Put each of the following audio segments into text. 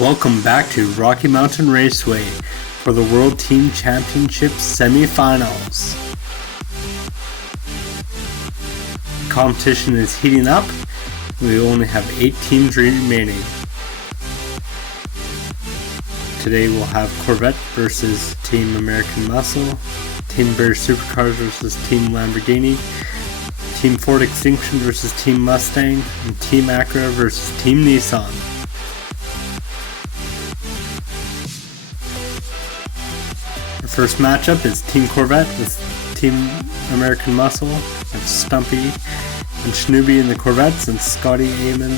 Welcome back to Rocky Mountain Raceway for the World Team Championship Semifinals. The competition is heating up. We only have 8 teams remaining. Today we'll have Corvette versus Team American Muscle, Team Bear Supercars versus Team Lamborghini, Team Ford Extinction versus Team Mustang, and Team Acura versus Team Nissan. The first matchup is Team Corvette with Team American Muscle. That's Stumpy and Snoopy in the Corvettes, and Scotty Amon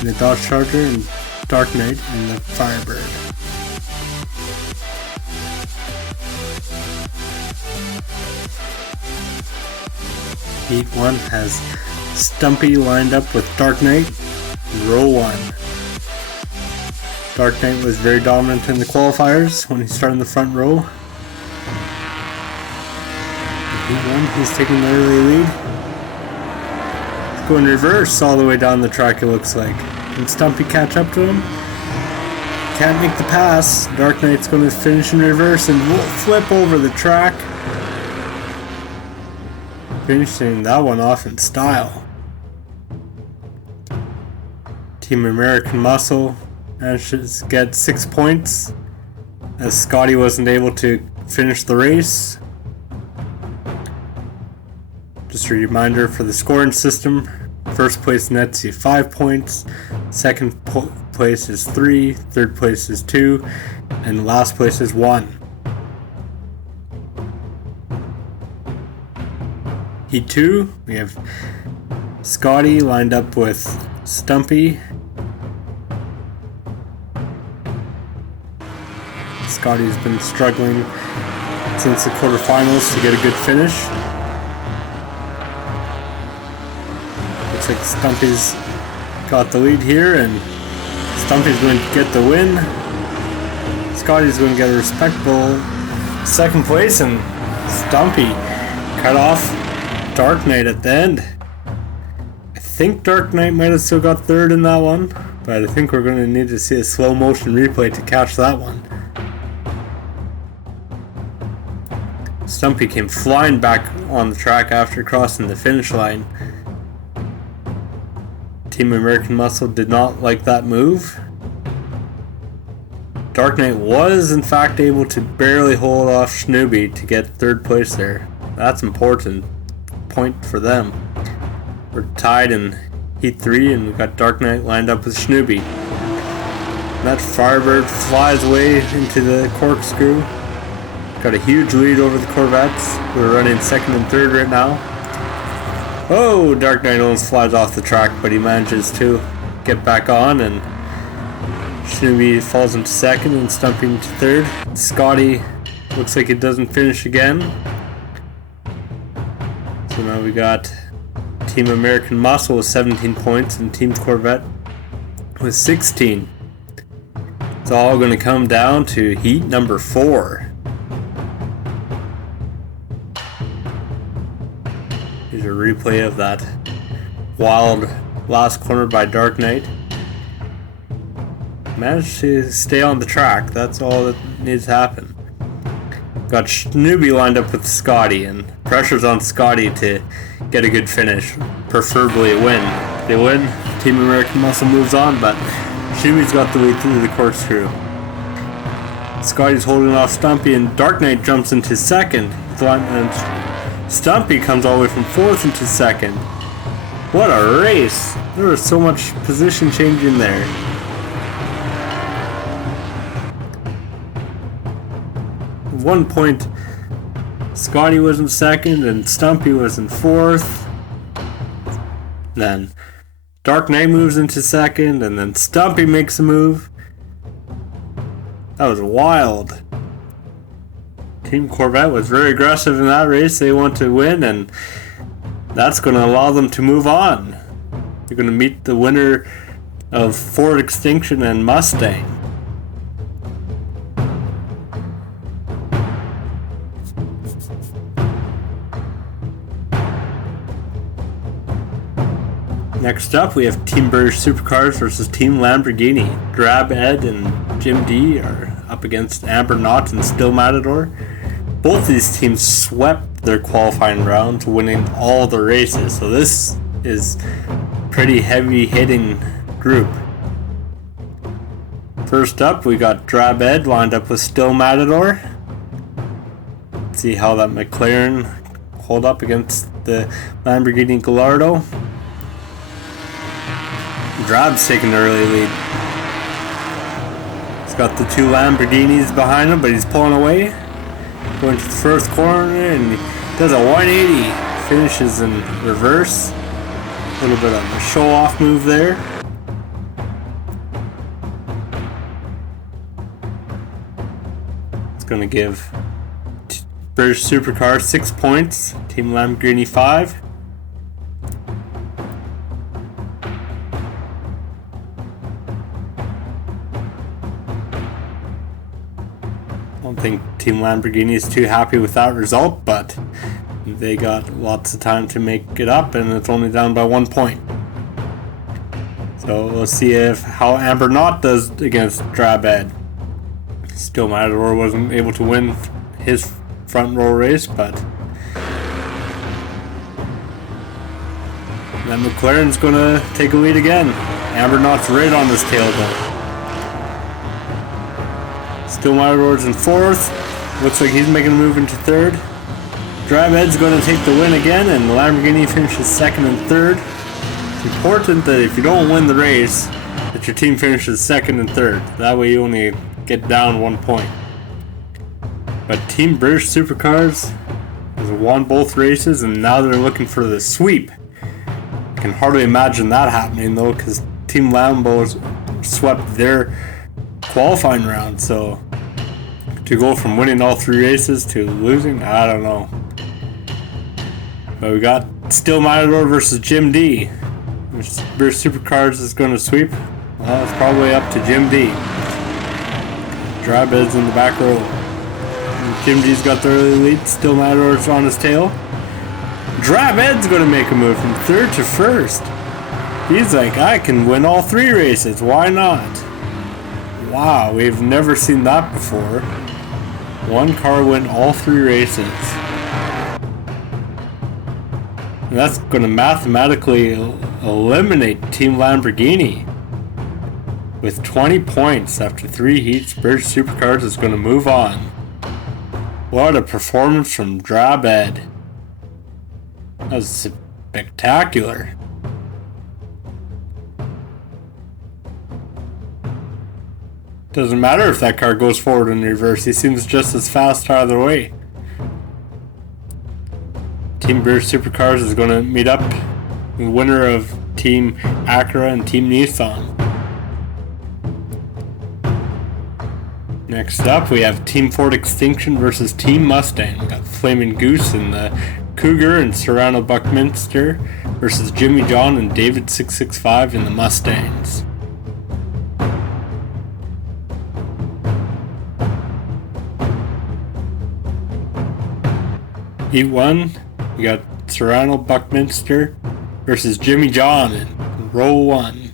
in the Dodge Charger, and Dark Knight in the Firebird. Heat 1 has Stumpy lined up with Dark Knight, row 1. Dark Knight was very dominant in the qualifiers when he started in the front row. Heat 1, he's taking the early lead. He's going reverse all the way down the track, it looks like. Can Stumpy catch up to him? Can't make the pass. Dark Knight's going to finish in reverse and will flip over the track. Finishing that one off in style. Team American Muscle manages to get 6 points as Scotty wasn't able to finish the race. Just a reminder for the scoring system: first place nets you 5 points, second place is 3, third place is 2, and last place is 1. Heat 2, we have Scotty lined up with Stumpy. Scotty's been struggling since the quarterfinals to get a good finish. Looks like Stumpy's got the lead here, and Stumpy's going to get the win. Scotty's going to get a respectable second place, and Stumpy cut off Dark Knight at the end. I think Dark Knight might have still got third in that one, but I think we're going to need to see a slow motion replay to catch that one. Stumpy came flying back on the track after crossing the finish line. Team American Muscle did not like that move. Dark Knight was in fact able to barely hold off Snoopy to get third place there. That's important. Point for them. We're tied in Heat 3, and we've got Dark Knight lined up with Snoopy. That Firebird flies away into the corkscrew. Got a huge lead over the Corvettes. We're running second and third right now. Oh, Dark Knight almost flies off the track, but he manages to get back on, and Snoopy falls into second and Stumpy into third. Scotty looks like he doesn't finish again. So now we got Team American Muscle with 17 points and Team Corvette with 16. It's all going to come down to heat number 4. Here's a replay of that wild last corner by Dark Knight. Managed to stay on the track. That's all that needs to happen. Got Snoopy lined up with Scotty, and pressure's on Scotty to get a good finish, preferably a win. If they win, Team American Muscle moves on, but Snoopy's got the lead through the corkscrew. Scotty's holding off Stumpy, and Dark Knight jumps into second, and Stumpy comes all the way from fourth into second. What a race! There was so much position changing there. At one point, Scotty was in second and Stumpy was in fourth. Then Dark Knight moves into second, and then Stumpy makes a move. That was wild. Team Corvette was very aggressive in that race. They want to win, and that's going to allow them to move on. They're going to meet the winner of Ford Extinction and Mustang. Next up, we have Team British Supercars versus Team Lamborghini. Drab Ed and Jim D are up against Amber Knott and Still Matador. Both of these teams swept their qualifying rounds, winning all the races. So this is pretty heavy hitting group. First up, we got Drab Ed lined up with Still Matador. Let's see how that McLaren hold up against the Lamborghini Gallardo. Drab's taking the early lead. He's got the two Lamborghinis behind him, but he's pulling away. Going to the first corner and he does a 180. Finishes in reverse. A little bit of a show-off move there. It's going to give British Supercars 6 points. Team Lamborghini 5. I don't think Team Lamborghini is too happy with that result, but they got lots of time to make it up, and it's only down by 1 point. So we'll see how Amber Knott does against Drab Ed. Still Matador wasn't able to win his front row race, but then McLaren's gonna take a lead again. Amber Knott's right on his tail though. Still Matador's in fourth. Looks like he's making a move into third. Drab Ed's going to take the win again, and the Lamborghini finishes second and third. It's important that if you don't win the race, that your team finishes second and third. That way you only get down 1 point. But Team British Supercars has won both races, and now they're looking for the sweep. I can hardly imagine that happening though, because Team Lambo swept their qualifying round, so to go from winning all 3 races to losing, I don't know. But we got Still Matador versus Jim D. Which British Supercars is going to sweep? Well, it's probably up to Jim D. Drab Ed's in the back row. Jim D's got the early lead. Still Matador's on his tail. Drab Ed's going to make a move from third to first. He's like, I can win all 3 races. Why not? Wow, we've never seen that before. One car win all 3 races. And that's going to mathematically eliminate Team Lamborghini. With 20 points after 3 heats, British Supercars is going to move on. What a performance from Drab Ed. That was spectacular. Doesn't matter if that car goes forward in reverse, he seems just as fast either way. Team British Supercars is going to meet up the winner of Team Acura and Team Nissan. Next up, we have Team Ford Extinction versus Team Mustang. We got Flaming Goose in the Cougar and Serrano Buckminster versus Jimmy John and David 665 in the Mustangs. Heat 1, we got Serrano Buckminster versus Jimmy John in row 1.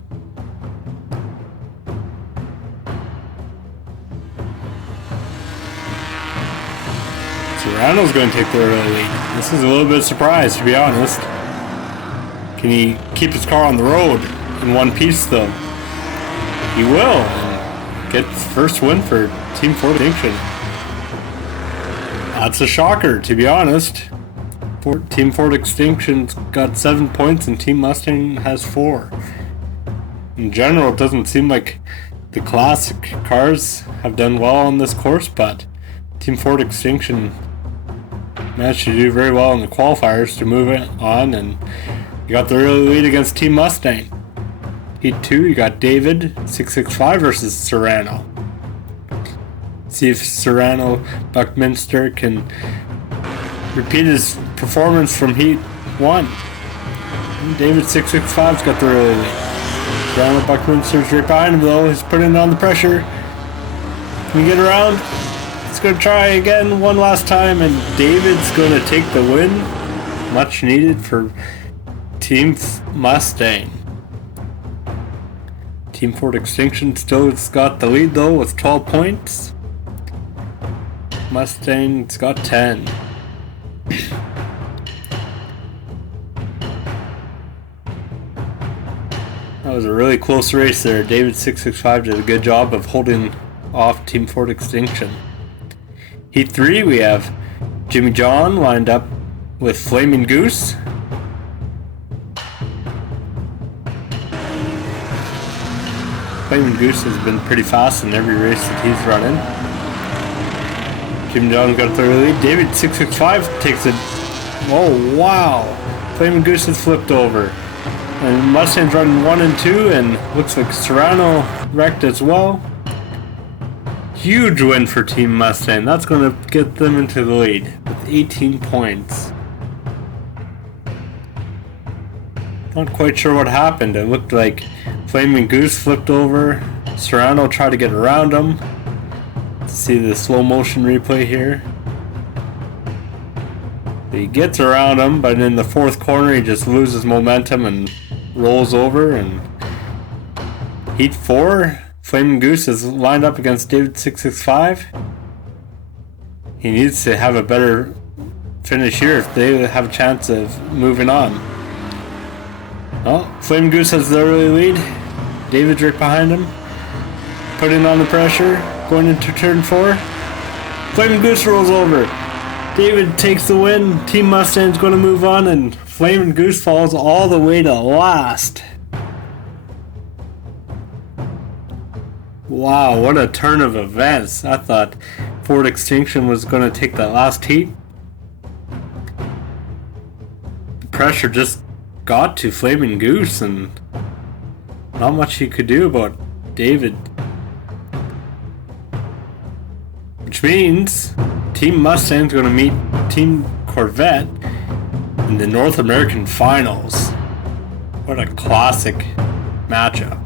Serrano's going to take the early lead. This is a little bit of a surprise, to be honest. Can he keep his car on the road in one piece, though? He will, and get the first win for Team Ford Extinction. That's a shocker, to be honest. Team Ford Extinction's got 7 points and Team Mustang has 4. In general, it doesn't seem like the classic cars have done well on this course, but Team Ford Extinction managed to do very well in the qualifiers to move it on, and you got the early lead against Team Mustang. Heat 2, you got David 665 versus Serrano. See if Serrano Buckminster can repeat his performance from Heat 1. David 665's got the early lead. Serrano Buckminster's right behind him though. He's putting on the pressure. Can he get around? He's going to try again one last time, and David's going to take the win. Much needed for Team Mustang. Team Ford Extinction still has got the lead though with 12 points. Mustang's got 10. That was a really close race there. David665 did a good job of holding off Team Ford Extinction. Heat 3, we have Jimmy John lined up with Flaming Goose. Flaming Goose has been pretty fast in every race that he's running. Jimmy John's got the lead. David665 takes it. Oh wow! Flaming Goose has flipped over. And Mustang's running 1 and 2, and looks like Serrano wrecked as well. Huge win for Team Mustang. That's going to get them into the lead with 18 points. Not quite sure what happened. It looked like Flaming Goose flipped over. Serrano tried to get around him. See the slow motion replay here. He gets around him, but in the fourth corner he just loses momentum and rolls over. And Heat 4, Flaming Goose is lined up against David665. He needs to have a better finish here if they have a chance of moving on. Well, Flaming Goose has the early lead. David's right behind him, putting on the pressure, going into turn 4. Flaming Goose rolls over. David takes the win. Team Mustang's going to move on, and Flaming Goose falls all the way to last. Wow, what a turn of events. I thought Ford Extinction was going to take that last heat. The pressure just got to Flaming Goose, and not much he could do about David. Which means Team Mustang's going to meet Team Corvette in the North American Finals. What a classic matchup.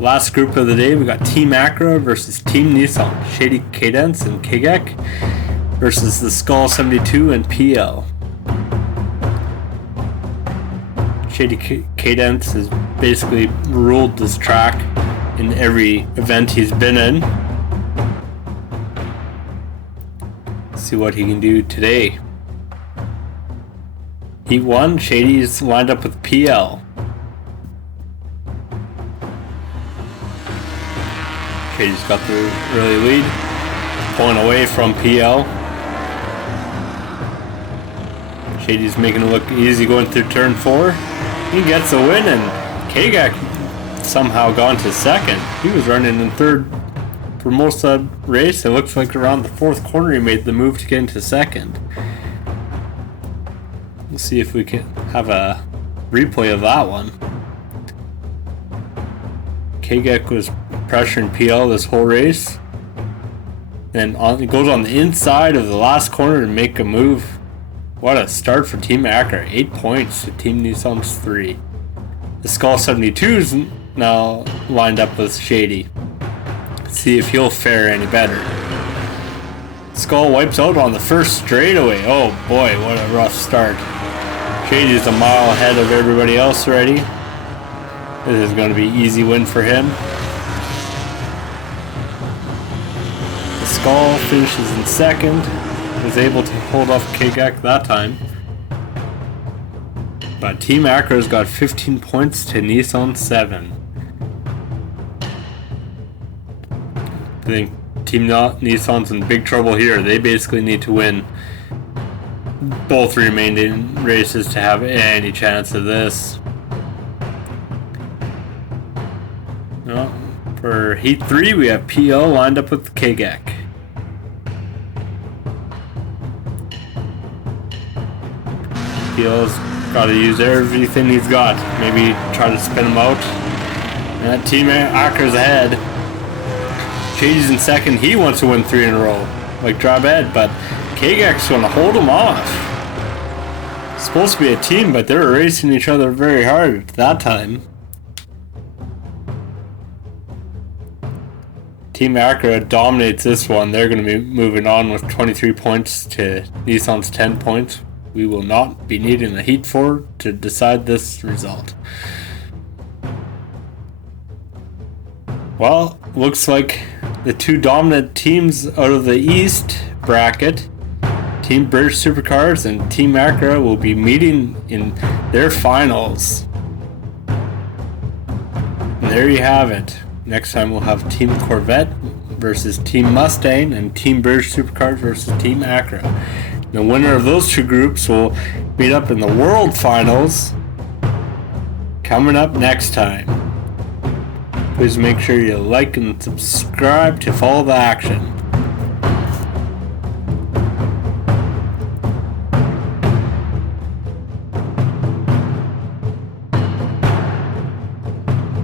Last group of the day, we got Team Acura versus Team Nissan. Shady Cadence and Kagek versus the Skull 72 and PL. Shady Cadence has basically ruled this track in every event he's been in. See what he can do today. Heat 1, Shady's lined up with PL. Shady's got the early lead, pulling away from PL. Shady's making it look easy going through turn 4. He gets a win, and Kagak somehow gone to second. He was running in third for most of the race. It looks like around the fourth corner he made the move to get into second. We'll see if we can have a replay of that one. Kagek was pressuring PL this whole race. And it goes on the inside of the last corner to make a move. What a start for Team Acura. 8 points to Team Nissan's 3. The Skull 72's now lined up with Shady. See if he'll fare any better. Skull wipes out on the first straightaway. Oh boy, what a rough start. Shady's a mile ahead of everybody else already. This is going to be an easy win for him. The Skull finishes in second. Was able to hold off Kagak that time. But Team Acura's got 15 points to Nissan 7. I think Team Nissan's in big trouble here. They basically need to win both remaining races to have any chance of this. Well, for Heat 3, we have PL lined up with Kagak. PL's got to use everything he's got. Maybe try to spin him out. And that Team Acura's ahead. Shady's in second. He wants to win 3 in a row, like Drab Ed, but Kagak's going to hold him off. It's supposed to be a team, but they're racing each other very hard at that time. Team Acura dominates this one. They're going to be moving on with 23 points to Nissan's 10 points. We will not be needing a Heat 4 to decide this result. Well, looks like the two dominant teams out of the East bracket, Team British Supercars and Team Acura, will be meeting in their finals. And there you have it. Next time we'll have Team Corvette versus Team Mustang and Team British Supercars versus Team Acura. The winner of those two groups will meet up in the World Finals coming up next time. Please make sure you like and subscribe to follow the action.